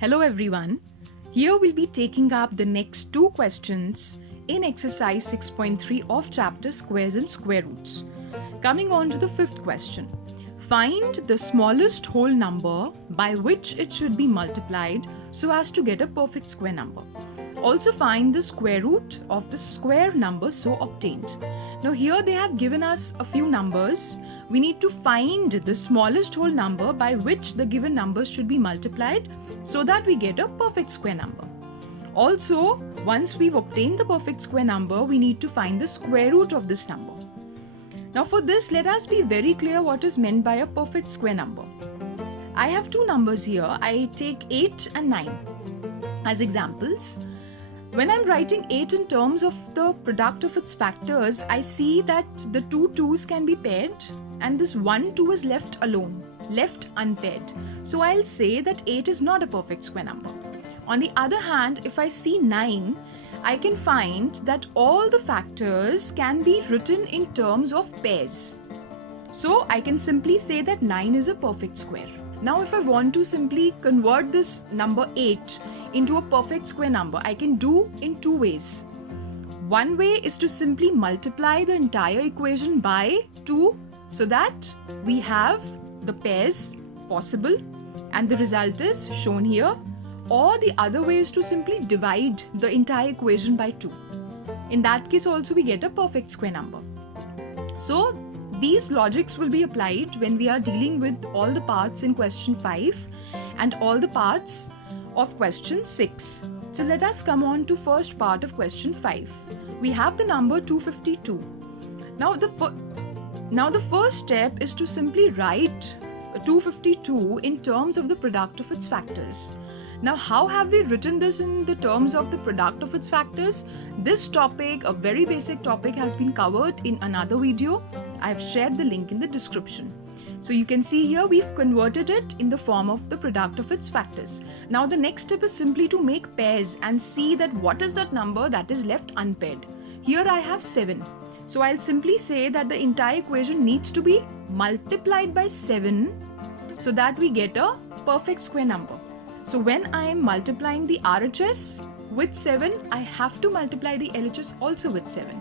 Hello everyone. Here we'll be taking up the next two questions in exercise 6.3 of chapter squares and square roots. Coming on to the fifth question. Find the smallest whole number by which it should be multiplied so as to get a perfect square number. Also find the square root of the square number so obtained. Now here they have given us a few numbers. We need to find the smallest whole number by which the given numbers should be multiplied so that we get a perfect square number. Also, once we've obtained the perfect square number, we need to find the square root of this number. Now for this, let us be very clear what is meant by a perfect square number. I have two numbers here. I take 8 and 9 as examples. When I'm writing 8 in terms of the product of its factors, I see that the two 2's can be paired and this one 2 is left alone, left unpaired. So I'll say that 8 is not a perfect square number. On the other hand, if I see 9, I can find that all the factors can be written in terms of pairs. So I can simply say that 9 is a perfect square. Now if I want to simply convert this number 8 into a perfect square number, I can do in two ways. One way is to simply multiply the entire equation by 2 so that we have the pairs possible and the result is shown here. Or the other way is to simply divide the entire equation by 2. In that case also we get a perfect square number. So these logics will be applied when we are dealing with all the parts in question 5 and all the parts of question 6. So let us come on to first part of question 5. We have the number 252. Now the first step is to simply write 252 in terms of the product of its factors. Now how have we written this in the terms of the product of its factors? This topic, a very basic topic, has been covered in another video. I have shared the link in the description. So you can see here we've converted it in the form of the product of its factors. Now the next step is simply to make pairs and see that what is that number that is left unpaired. Here I have 7. So I'll simply say that the entire equation needs to be multiplied by 7 so that we get a perfect square number. So when I am multiplying the RHS with 7, I have to multiply the LHS also with 7.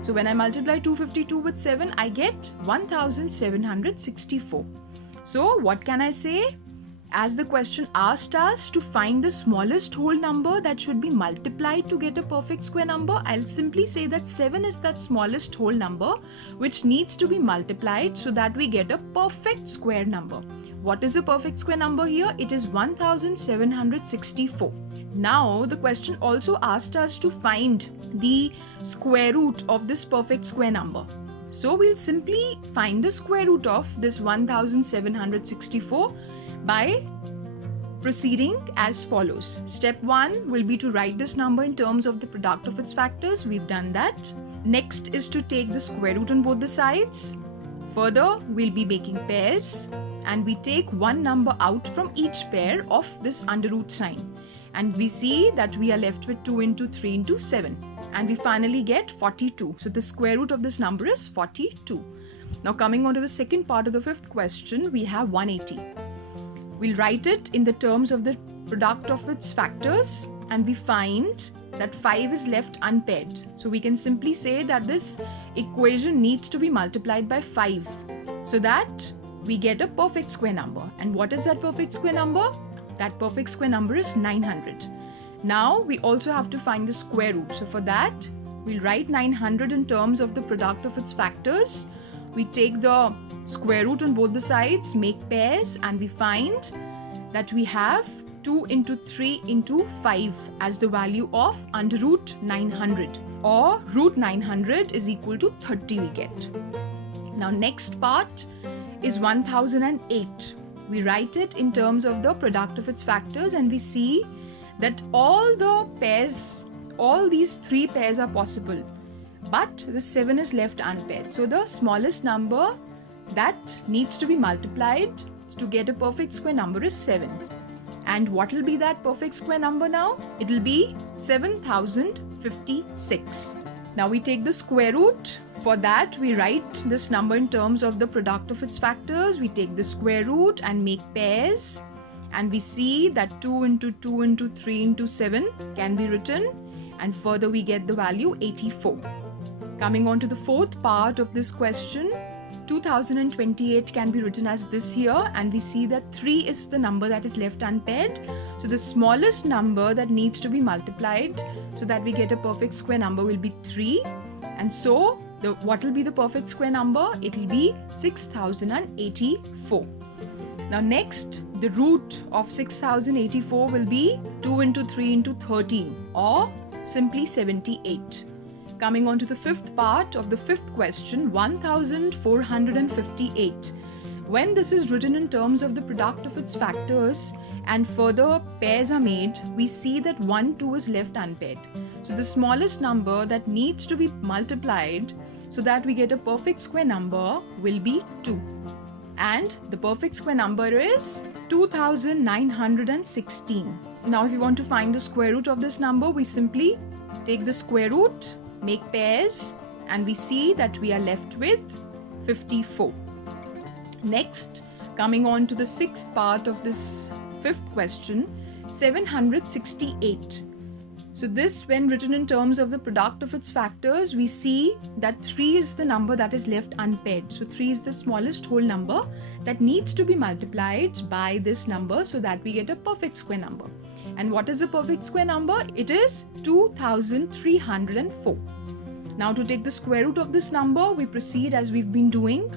So when I multiply 252 with 7, I get 1764. So what can I say? As the question asked us to find the smallest whole number that should be multiplied to get a perfect square number, I'll simply say that 7 is that smallest whole number which needs to be multiplied so that we get a perfect square number. What is a perfect square number here? It is 1764. Now the question also asked us to find the square root of this perfect square number. So we'll simply find the square root of this 1764 by proceeding as follows. Step 1 will be to write this number in terms of the product of its factors. We've done that. Next is to take the square root on both the sides. Further, we'll be making pairs and we take one number out from each pair of this under root sign. And we see that we are left with 2 into 3 into 7. And we finally get 42. So the square root of this number is 42. Now coming on to the second part of the fifth question, we have 180. We'll write it in the terms of the product of its factors and we find that 5 is left unpaired. So we can simply say that this equation needs to be multiplied by 5 so that we get a perfect square number. And what is that perfect square number? That perfect square number is 900. Now we also have to find the square root. So for that, we'll write 900 in terms of the product of its factors. We take the square root on both the sides, make pairs, and we find that we have 2 into 3 into 5 as the value of under root 900, or root 900 is equal to 30 we get. Now next part is 1008. We write it in terms of the product of its factors and we see that all the pairs, all these 3 pairs are possible, but the 7 is left unpaired. So the smallest number that needs to be multiplied to get a perfect square number is 7. And what will be that perfect square number now? It will be 7056. Now we take the square root. For that, we write this number in terms of the product of its factors. We take the square root and make pairs. And we see that 2 into 2 into 3 into 7 can be written, and further we get the value 84. Coming on to the fourth part of this question, 2028 can be written as this here, and we see that 3 is the number that is left unpaired. So the smallest number that needs to be multiplied so that we get a perfect square number will be 3. And so what will be the perfect square number? It will be 6084. Now next, the root of 6084 will be 2 into 3 into 13, or simply 78. Coming on to the fifth part of the fifth question, 1458. When this is written in terms of the product of its factors and further pairs are made, we see that 1, 2 is left unpaired. So the smallest number that needs to be multiplied so that we get a perfect square number will be 2. And the perfect square number is 2916. Now if you want to find the square root of this number, we simply take the square root, make pairs, and we see that we are left with 54. Next, coming on to the sixth part of this fifth question, 768. So this, when written in terms of the product of its factors, we see that 3 is the number that is left unpaired. So 3 is the smallest whole number that needs to be multiplied by this number so that we get a perfect square number. And what is a perfect square number? It is 2304. Now to take the square root of this number, we proceed as we've been doing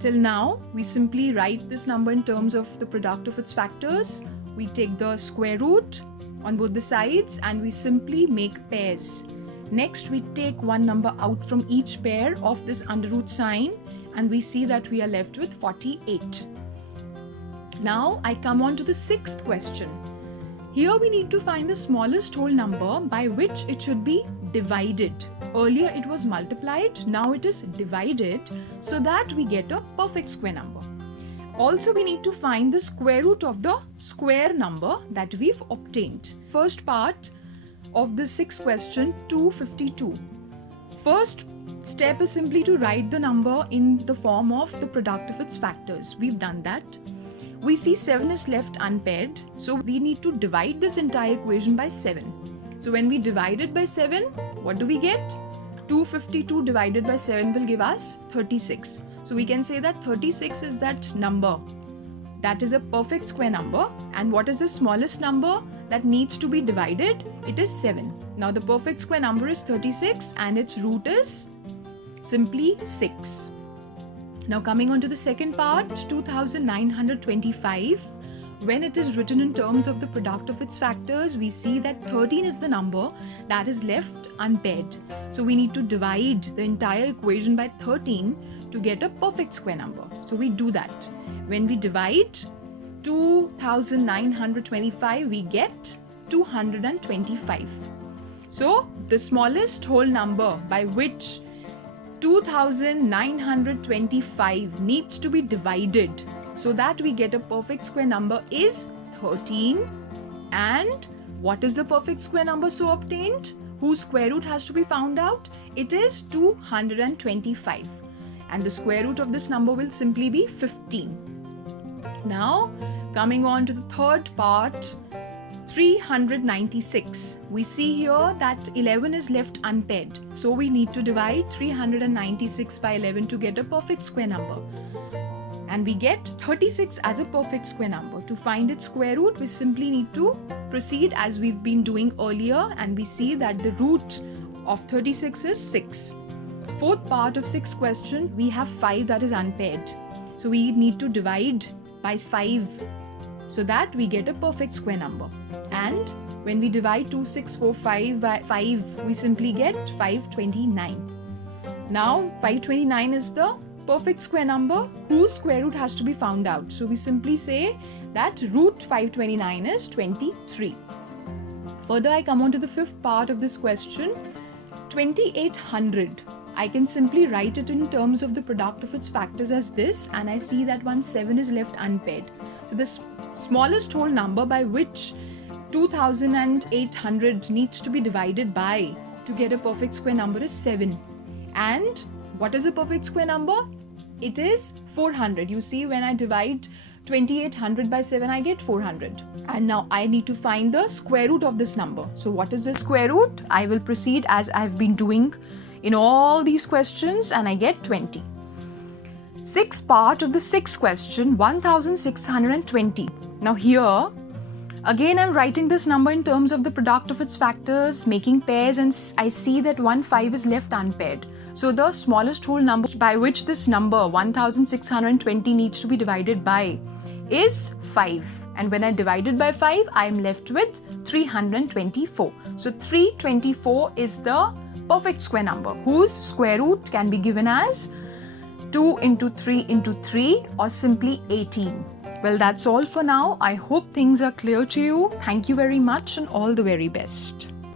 till now. We simply write this number in terms of the product of its factors. We take the square root on both the sides and we simply make pairs. Next, we take one number out from each pair of this under root sign and we see that we are left with 48. Now I come on to the sixth question. Here we need to find the smallest whole number by which it should be divided. Earlier it was multiplied, now it is divided so that we get a perfect square number. Also, we need to find the square root of the square number that we've obtained. First part of the sixth question, 252. First step is simply to write the number in the form of the product of its factors. We've done that. We see 7 is left unpaired, so we need to divide this entire equation by 7. So when we divide it by 7, what do we get? 252 divided by 7 will give us 36. So we can say that 36 is that number. That is a perfect square number. And what is the smallest number that needs to be divided? It is 7. Now the perfect square number is 36 and its root is simply 6. Now coming on to the second part, 2925. When it is written in terms of the product of its factors, we see that 13 is the number that is left unpaired. So we need to divide the entire equation by 13 to get a perfect square number. So we do that. When we divide 2925, we get 225. So the smallest whole number by which 2925 needs to be divided so that we get a perfect square number is 13. And what is the perfect square number so obtained? Whose square root has to be found out? It is 225. And the square root of this number will simply be 15. Now, coming on to the third part, 396. We see here that 11 is left unpaired. So we need to divide 396 by 11 to get a perfect square number. And we get 36 as a perfect square number. To find its square root, we simply need to proceed as we've been doing earlier, and we see that the root of 36 is 6. Fourth part of sixth question, we have 5 that is unpaired. So we need to divide by 5 so that we get a perfect square number. And when we divide 2645 by 5, we simply get 529. Now 529 is the perfect square number whose square root has to be found out. So we simply say that root 529 is 23. Further, I come on to the fifth part of this question, 2800. I can simply write it in terms of the product of its factors as this, and I see that 7 is left unpaired. So the smallest whole number by which 2800 needs to be divided by to get a perfect square number is 7. And what is a perfect square number? It is 400. You see, when I divide 2800 by 7, I get 400. And now I need to find the square root of this number. So what is the square root? I will proceed as I've been doing in all these questions, and I get 20. Sixth part of the sixth question, 1620. Now here, again I'm writing this number in terms of the product of its factors, making pairs, and I see that 5 is left unpaired. So the smallest whole number by which this number 1620 needs to be divided by is 5. And when I divide it by 5, I am left with 324. So 324 is the perfect square number whose square root can be given as 2 into 3 into 3 or simply 18. Well, that's all for now. I hope things are clear to you. Thank you very much and all the very best.